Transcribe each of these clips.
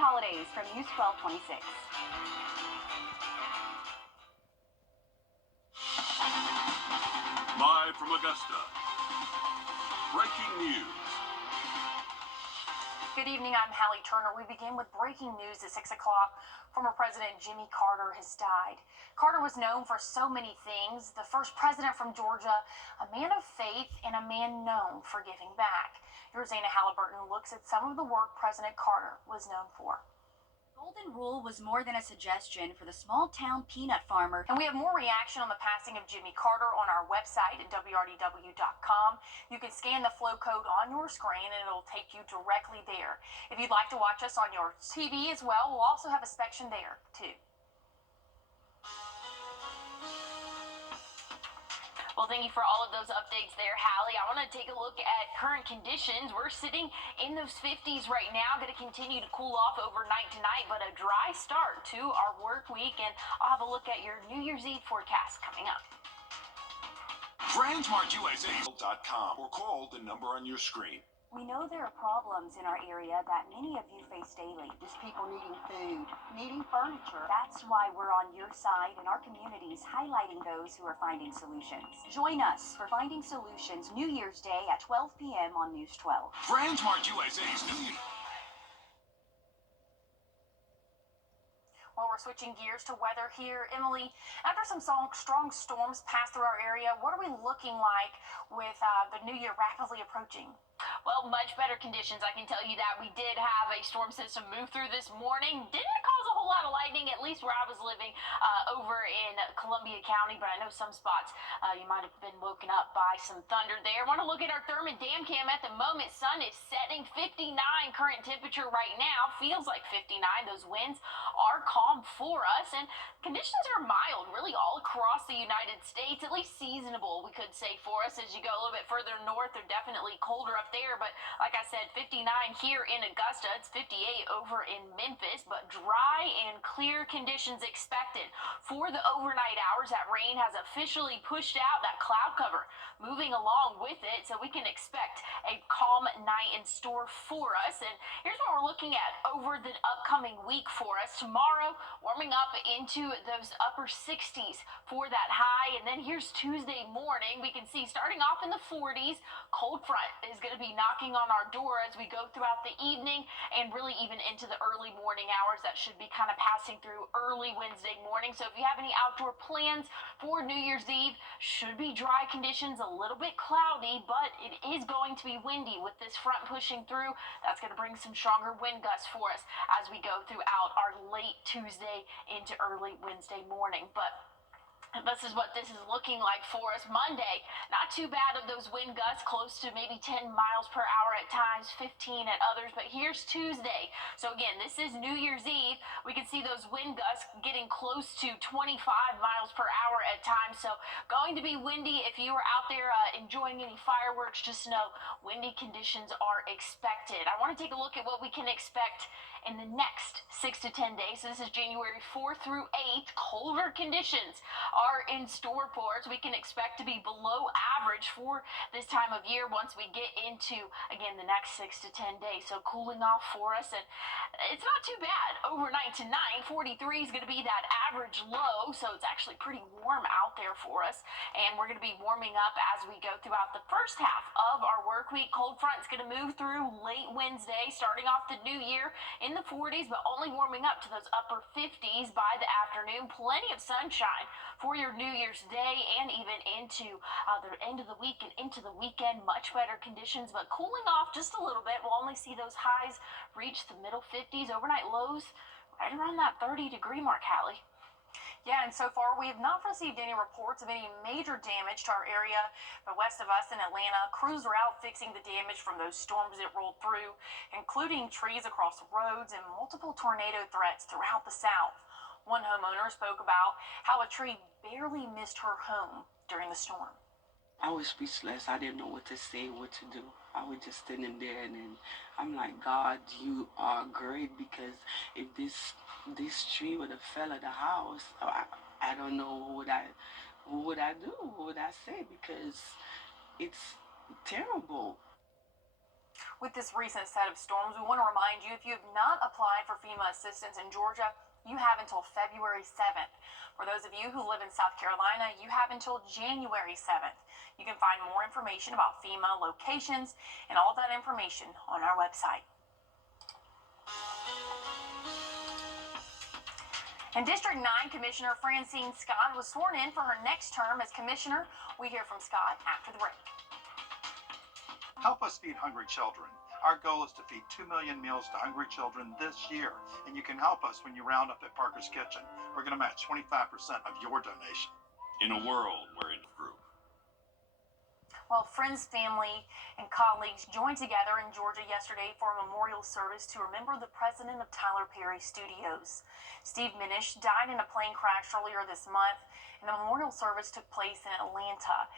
holidays from News 1226. Live from Augusta, breaking news. Good evening, I'm Hallie Turner. We begin with breaking news at 6 o'clock. Former President Jimmy Carter has died. Carter was known for so many things. The first president from Georgia, a man of faith, and a man known for giving back. Your Zana Halliburton looks at some of the work President Carter was known for. Golden Rule was more than a suggestion for the small-town peanut farmer. And we have more reaction on the passing of Jimmy Carter on our website at Wrdw.com. You can scan the flow code on your screen and it'll take you directly there. If you'd like to watch us on your TV as well, we'll also have a section there too. Well, thank you for all of those updates there, Hallie. I want to take a look at current conditions. We're sitting in those 50s right now. Going to continue to cool off overnight tonight, but a dry start to our work week. And I'll have a look at your New Year's Eve forecast coming up. TransmartUSA.com or call the number on your screen. We know there are problems in our area that many of you face daily. Just people needing food, needing furniture. That's why we're on your side in our communities, highlighting those who are finding solutions. Join us for Finding Solutions New Year's Day at 12 p.m. on News 12. Transmart USA's New Year. Well, we're switching gears to weather here. Emily, after some strong storms pass through our area, what are we looking like with the new year rapidly approaching? Well, much better conditions, I can tell you that. We did have a storm system move through this morning. Didn't cause a whole lot of lightning, at least where I was living over in Columbia County, but I know some spots you might have been woken up by some thunder there. Want to look at our Thurman Dam cam at the moment. Sun is setting, 59 current temperature right now. Feels like 59. Those winds are calm for us, and conditions are mild really all across the United States, at least seasonable, we could say, for us. As you go a little bit further north, they're definitely colder up there, but like I said, 59 here in Augusta. It's 58 over in Memphis, but dry and clear conditions expected for the overnight hours. That rain has officially pushed out, that cloud cover moving along with it, so we can expect a calm night in store for us. And here's what we're looking at over the upcoming week for us. Tomorrow, warming up into those upper 60s for that high, and then here's Tuesday morning. We can see starting off in the 40s, cold front is going to be knocking on our door as we go throughout the evening and really even into the early morning hours. That should be kind of passing through early Wednesday morning. So if you have any outdoor plans for New Year's Eve, should be dry conditions, a little bit cloudy, but it is going to be windy with this front pushing through. That's going to bring some stronger wind gusts for us as we go throughout our late Tuesday into early Wednesday morning. But this is what this is looking like for us. Monday, not too bad of those wind gusts, close to maybe 10 miles per hour at times, 15 at others. But here's Tuesday. So again, this is New Year's Eve. We can see those wind gusts getting close to 25 miles per hour at times. So going to be windy. If you are out there enjoying any fireworks, just know windy conditions are expected. I want to take a look at what we can expect in the next 6 to 10 days. So this is January 4th through 8th. Colder conditions are in store for us. We can expect to be below average for this time of year once we get into, again, the next 6 to 10 days. So cooling off for us, and it's not too bad. Overnight tonight, 43 is going to be that average low, so it's actually pretty warm out there for us. And we're going to be warming up as we go throughout the first half of our work week. Cold front is going to move through late Wednesday, starting off the new year in the 40s, but only warming up to those upper 50s by the afternoon. Plenty of sunshine for your New Year's Day and even into the end of the week and into the weekend. Much better conditions, but cooling off just a little bit. We'll only see those highs reach the middle 50s. Overnight lows right around that 30-degree mark, Hallie. Yeah, and so far we have not received any reports of any major damage to our area. But west of us in Atlanta, crews are out fixing the damage from those storms that rolled through, including trees across roads and multiple tornado threats throughout the South. One homeowner spoke about how a tree barely missed her home during the storm. I was speechless. I didn't know what to say, what to do. I was just sitting there, and then I'm like, God, you are great, because if this tree would have fell at the house, I don't know what would I do, what would I say, because it's terrible. With this recent set of storms, we want to remind you if you have not applied for FEMA assistance in Georgia, you have until February 7th. For those of you who live in South Carolina, you have until January 7th. You can find more information about FEMA locations and all that information on our website. And District 9 Commissioner Francine Scott was sworn in for her next term as commissioner. We hear from Scott after the break. Help us feed hungry children. Our goal is to feed 2 million meals to hungry children this year, and you can help us when you round up at Parker's Kitchen. We're going to match 25% of your donation. In a world where it grew. Well, friends, family, and colleagues joined together in Georgia yesterday for a memorial service to remember the president of Tyler Perry Studios. Steve Minish died in a plane crash earlier this month, and the memorial service took place in Atlanta.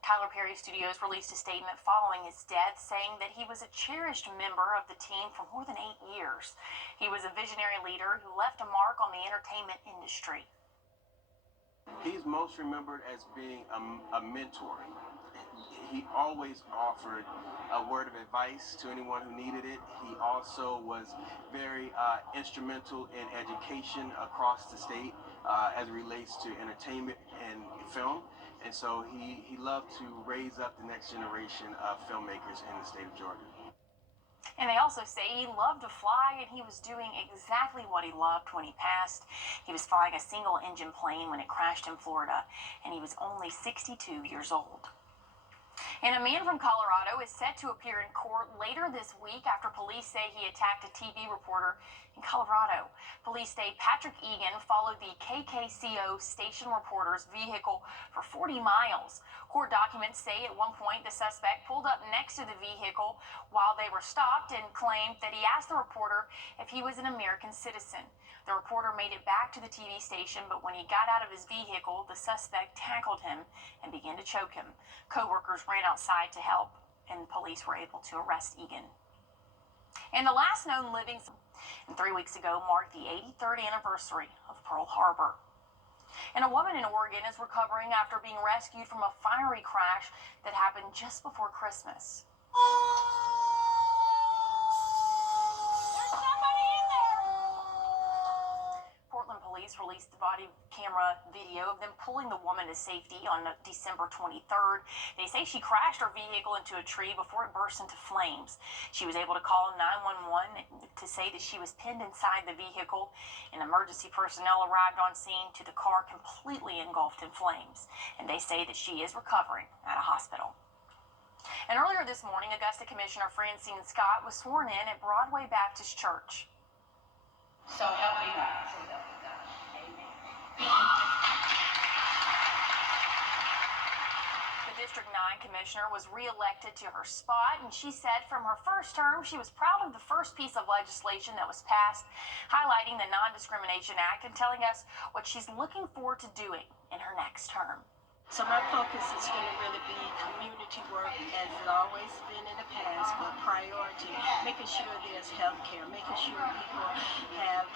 Tyler Perry Studios released a statement following his death, saying that he was a cherished member of the team for more than 8 years. He was a visionary leader who left a mark on the entertainment industry. He's most remembered as being a mentor. He always offered a word of advice to anyone who needed it. He also was very instrumental in education across the state as it relates to entertainment and film. And so he loved to raise up the next generation of filmmakers in the state of Georgia. And they also say he loved to fly, and he was doing exactly what he loved when he passed. He was flying a single-engine plane when it crashed in Florida, and he was only 62 years old. And a man from Colorado is set to appear in court later this week after police say he attacked a TV reporter in Colorado. Police say Patrick Egan followed the KKCO station reporter's vehicle for 40 miles. Court documents say at one point the suspect pulled up next to the vehicle while they were stopped and claimed that he asked the reporter if he was an American citizen. The reporter made it back to the TV station, but when he got out of his vehicle, the suspect tackled him and began to choke him. Co-workers ran outside to help, and police were able to arrest Egan. And the last known living 3 weeks ago marked the 83rd anniversary of Pearl Harbor. And a woman in Oregon is recovering after being rescued from a fiery crash that happened just before Christmas. Portland police released the body camera video of them pulling the woman to safety on December 23rd. They say she crashed her vehicle into a tree before it burst into flames. She was able to call 911 to say that she was pinned inside the vehicle, and emergency personnel arrived on scene to the car completely engulfed in flames. And they say that she is recovering at a hospital. And earlier this morning, Augusta Commissioner Francine Scott was sworn in at Broadway Baptist Church. So help me God. So help me God. Amen. The District 9 Commissioner was re-elected to her spot, and she said from her first term she was proud of the first piece of legislation that was passed, highlighting the Non-Discrimination Act and telling us what she's looking forward to doing in her next term. So my focus is going to really be community work, as it's always been in the past, but priority, making sure there's health care, making sure people have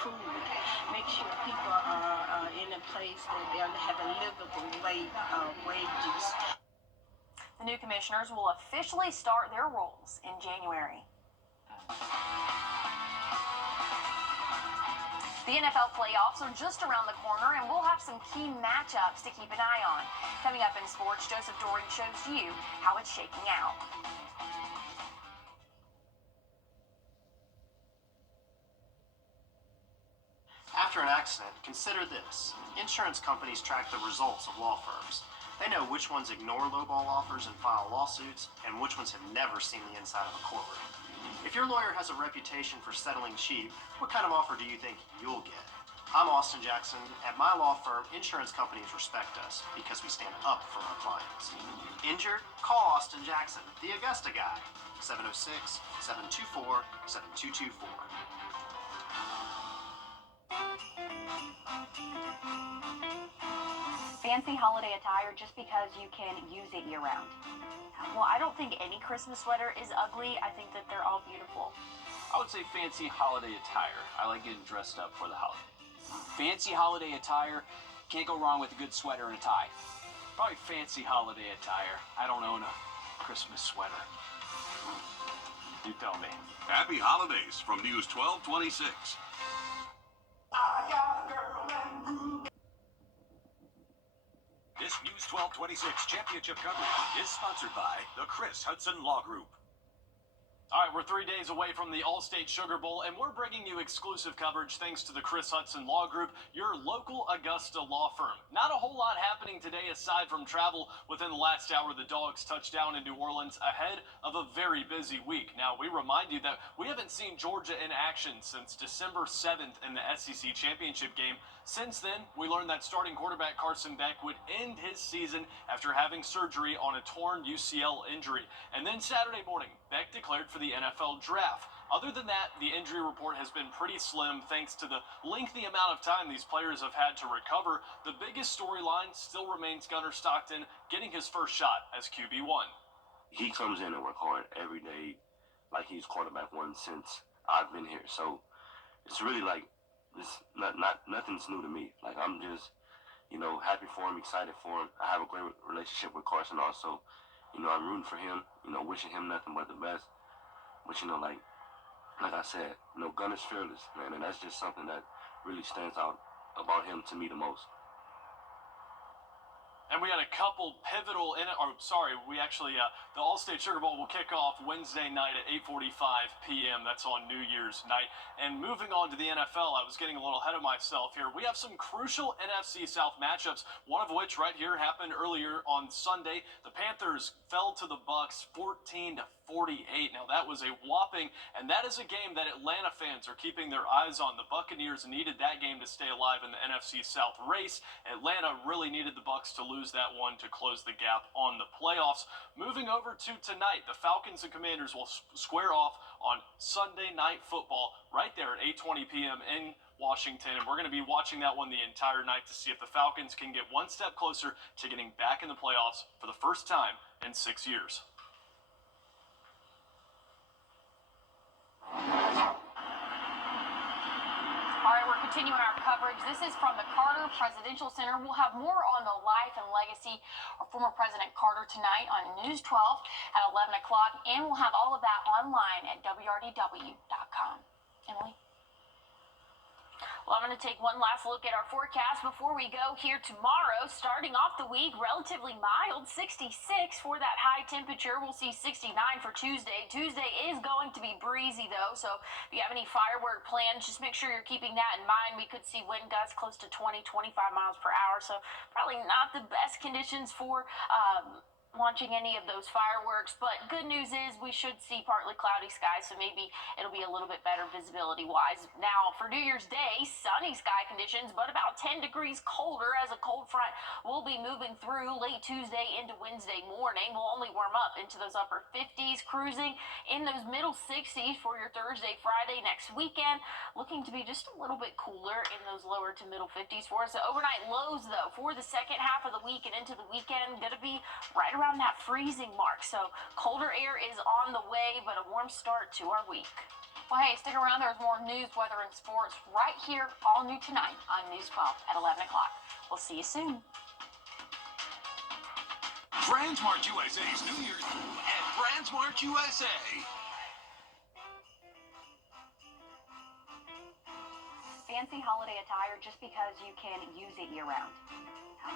food, make sure people are in a place that they have a livable wages. The new commissioners will officially start their roles in January. The NFL playoffs are just around the corner, and we'll have some key matchups to keep an eye on. Coming up in sports, Joseph Doring shows you how it's shaking out. After an accident, consider this. Insurance companies track the results of law firms. They know which ones ignore lowball offers and file lawsuits, and which ones have never seen the inside of a courtroom. If your lawyer has a reputation for settling cheap, what kind of offer do you think you'll get? I'm Austin Jackson. At my law firm, insurance companies respect us because we stand up for our clients. Injured? Call Austin Jackson, the Augusta guy. 706-724-7224. Fancy holiday attire just because you can use it year-round. Well, I don't think any Christmas sweater is ugly. I think that they're all beautiful. I would say fancy holiday attire. I like getting dressed up for the holiday. Fancy holiday attire, can't go wrong with a good sweater and a tie. Probably fancy holiday attire. I don't own a Christmas sweater. You tell me. Happy holidays from News 1226. This News 1226 championship coverage is sponsored by the Chris Hudson Law Group. All right, we're 3 days away from the All-State Sugar Bowl, and we're bringing you exclusive coverage thanks to the Chris Hudson Law Group, your local Augusta law firm. Not a whole lot happening today aside from travel. Within the last hour, the Dogs touched down in New Orleans ahead of a very busy week. Now, we remind you that we haven't seen Georgia in action since December 7th in the SEC Championship game. Since then, we learned that starting quarterback Carson Beck would end his season after having surgery on a torn UCL injury. And then Saturday morning, Beck declared for the NFL draft. Other than that, the injury report has been pretty slim thanks to the lengthy amount of time these players have had to recover. The biggest storyline still remains Gunnar Stockton getting his first shot as QB1. He comes in and work hard every day like he's quarterback one since I've been here. So it's really like nothing's new to me. Like I'm just, happy for him, excited for him. I have a great relationship with Carson also. I'm rooting for him, wishing him nothing but the best. But, like I said, Gunner's fearless, man, and that's just something that really stands out about him to me the most. And we had a couple pivotal the All-State Sugar Bowl will kick off Wednesday night at 8:45 p.m. That's on New Year's night. And moving on to the NFL, I was getting a little ahead of myself here. We have some crucial NFC South matchups, one of which right here happened earlier on Sunday. The Panthers fell to the Bucs 14-48. Now that was a whopping, and that is a game that Atlanta fans are keeping their eyes on. The Buccaneers needed that game to stay alive in the NFC South race. Atlanta really needed the Bucs to lose that one to close the gap on the playoffs. Moving over to tonight, the Falcons and Commanders will square off on Sunday Night Football right there at 8:20 p.m. in Washington, and we're going to be watching that one the entire night to see if the Falcons can get one step closer to getting back in the playoffs for the first time in 6 years. All right, we're continuing our coverage. This is from the Carter Presidential Center. We'll have more on the life and legacy of former President Carter tonight on News 12 at 11 o'clock, and we'll have all of that online at wrdw.com. Emily? Well, I'm going to take one last look at our forecast before we go here tomorrow. Starting off the week, relatively mild, 66 for that high temperature. We'll see 69 for Tuesday. Tuesday is going to be breezy, though, so if you have any firework plans, just make sure you're keeping that in mind. We could see wind gusts close to 20, 25 miles per hour, so probably not the best conditions for launching any of those fireworks, but good news is we should see partly cloudy skies, so maybe it'll be a little bit better visibility wise. Now for New Year's Day, sunny sky conditions, but about 10 degrees colder as a cold front will be moving through late Tuesday into Wednesday morning. We'll only warm up into those upper 50s, cruising in those middle 60s for your Thursday, Friday next weekend. Looking to be just a little bit cooler in those lower to middle 50s for us. The overnight lows, though, for the second half of the week and into the weekend, going to be right around that freezing mark. So colder air is on the way, but a warm start to our week. Well, hey, stick around. There's more news, weather, and sports right here, all new tonight on News 12 at 11 o'clock. We'll see you soon. Transmart USA's New Year's at Transmart USA. Fancy holiday attire just because you can use it year-round.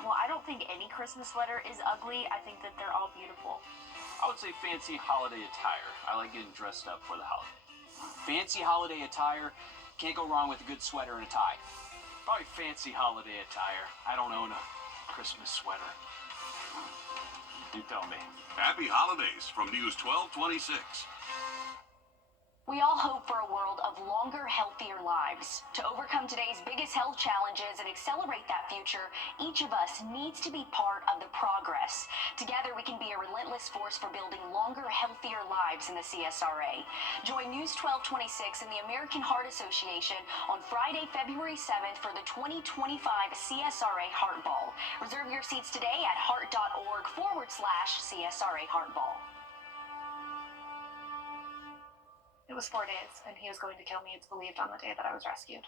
Well, I don't think any Christmas sweater is ugly. I think that they're all beautiful. I would say fancy holiday attire. I like getting dressed up for the holiday. Fancy holiday attire, can't go wrong with a good sweater and a tie. Probably fancy holiday attire. I don't own a Christmas sweater. You tell me. Happy holidays from News 1226. We all hope for a world of longer, healthier lives. To overcome today's biggest health challenges and accelerate that future, each of us needs to be part of the progress. Together, we can be a relentless force for building longer, healthier lives in the CSRA. Join News 1226 and the American Heart Association on Friday, February 7th for the 2025 CSRA Heart Ball. Reserve your seats today at heart.org/CSRA Heart Ball. It was 4 days, and he was going to kill me, it's believed, on the day that I was rescued.